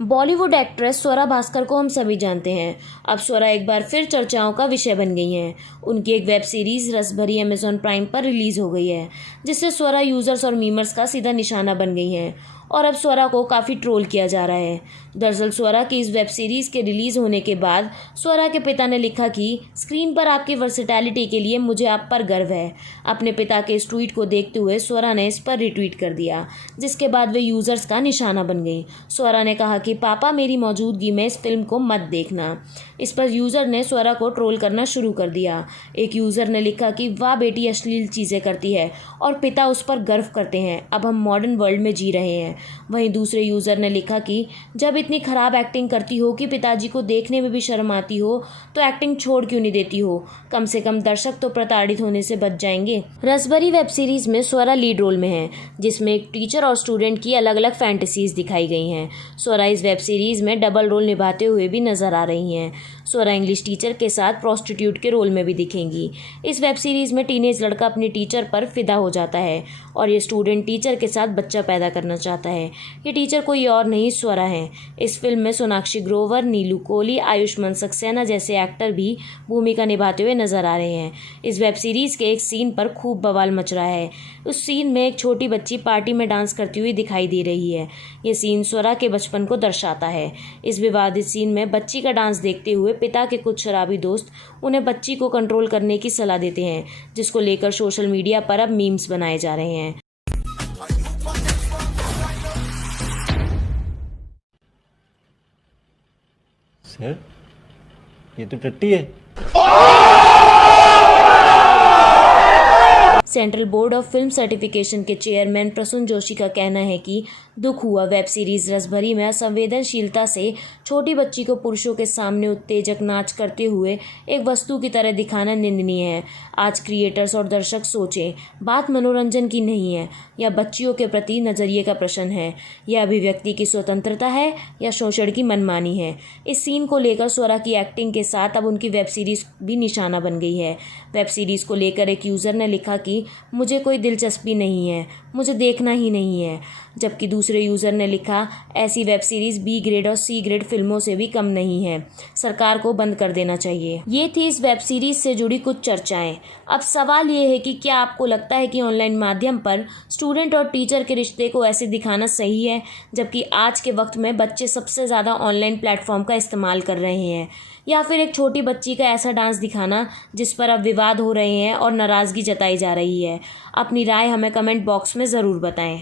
Bollywood actress Swara Bhaskar को हम सभी जानते हैं। अब स्वरा एक बार फिर चर्चाओं का विषय बन गई हैं। उनकी एक वेब सीरीज रस भरी अमेजॉन प्राइम पर रिलीज हो गई है, जिससे स्वरा यूजर्स और मीमर्स का सीधा निशाना बन गई हैं और अब स्वरा को काफ़ी ट्रोल किया जा रहा है। दरअसल स्वरा की इस वेब सीरीज के रिलीज होने के बाद स्वरा के पिता ने लिखा कि स्क्रीन पर आपकी वर्सेटैलिटी के लिए मुझे आप पर गर्व है। अपने पिता के इस ट्वीट को देखते हुए स्वरा ने इस पर रिट्वीट कर दिया, जिसके बाद वे यूजर्स का निशाना बन गई। स्वरा ने कहा कि पापा मेरी मौजूदगी में इस फिल्म को मत देखना। इस पर यूज़र ने स्वरा को ट्रोल करना शुरू कर दिया। एक यूज़र ने लिखा कि वाह बेटी अश्लील चीज़ें करती है और पिता उस पर गर्व करते हैं, अब हम मॉडर्न वर्ल्ड में जी रहे हैं। वहीं दूसरे यूज़र ने लिखा कि जब इतनी ख़राब एक्टिंग करती हो कि पिताजी को देखने में भी शर्म आती हो तो एक्टिंग छोड़ क्यों नहीं देती हो, कम से कम दर्शक तो प्रताड़ित होने से बच जाएंगे। रसभरी वेब सीरीज में स्वरा लीड रोल में है, जिसमें एक टीचर और स्टूडेंट की अलग अलग फैंटेसीज दिखाई गई हैं। स्वरा इस वेब सीरीज में डबल रोल निभाते हुए भी नजर आ रही हैं। स्वरा इंग्लिश टीचर के साथ प्रोस्टिट्यूट के रोल में भी दिखेंगी। इस वेब सीरीज में टीनेज लड़का अपने टीचर पर फिदा हो जाता है और ये स्टूडेंट टीचर के साथ बच्चा पैदा करना चाहता है। ये टीचर कोई और नहीं स्वरा है। इस फिल्म में सोनाक्षी ग्रोवर, नीलू कोहली, आयुष्मान सक्सेना जैसे एक्टर भी भूमिका निभाते हुए नजर आ रहे हैं। इस वेब सीरीज के एक सीन पर खूब बवाल मच रहा है। उस सीन में एक छोटी बच्ची पार्टी में डांस करती हुई दिखाई दे रही है। ये सीन स्वरा के बचपन को दर्शाता है। इस विवादित सीन में बच्ची का डांस देखते हुए पिता के कुछ शराबी दोस्त उन्हें बच्ची को कंट्रोल करने की सलाह देते हैं, जिसको लेकर सोशल मीडिया पर अब मीम्स बनाए जा रहे हैं। सर, ये तो टट्टी है। Central board of film certification के चेयरमैन प्रसून जोशी का कहना है कि दुख हुआ वेब सीरीज रसभरी में असंवेदनशीलता से छोटी बच्ची को पुरुषों के सामने उत्तेजक नाच करते हुए एक वस्तु की तरह दिखाना निंदनीय है। आज क्रिएटर्स और दर्शक सोचें, बात मनोरंजन की नहीं है या बच्चियों के प्रति नजरिए का प्रश्न है। यह अभिव्यक्ति की स्वतंत्रता है या शोषण की मनमानी है। इस सीन को लेकर स्वरा की एक्टिंग के साथ अब उनकी वेब सीरीज भी निशाना बन गई है। वेब सीरीज को लेकर एक यूजर ने लिखा कि मुझे कोई दिलचस्पी नहीं है, मुझे देखना ही नहीं है। जबकि दूसरे यूज़र ने लिखा ऐसी वेब सीरीज़ बी ग्रेड और सी ग्रेड फिल्मों से भी कम नहीं है, सरकार को बंद कर देना चाहिए। ये थी इस वेब सीरीज़ से जुड़ी कुछ चर्चाएं। अब सवाल ये है कि क्या आपको लगता है कि ऑनलाइन माध्यम पर स्टूडेंट और टीचर के रिश्ते को ऐसे दिखाना सही है, जबकि आज के वक्त में बच्चे सबसे ज़्यादा ऑनलाइन प्लेटफॉर्म का इस्तेमाल कर रहे हैं, या फिर एक छोटी बच्ची का ऐसा डांस दिखाना जिस पर अब विवाद हो रहे हैं और नाराज़गी जताई जा रही है। अपनी राय हमें कमेंट बॉक्स में ज़रूर बताएं।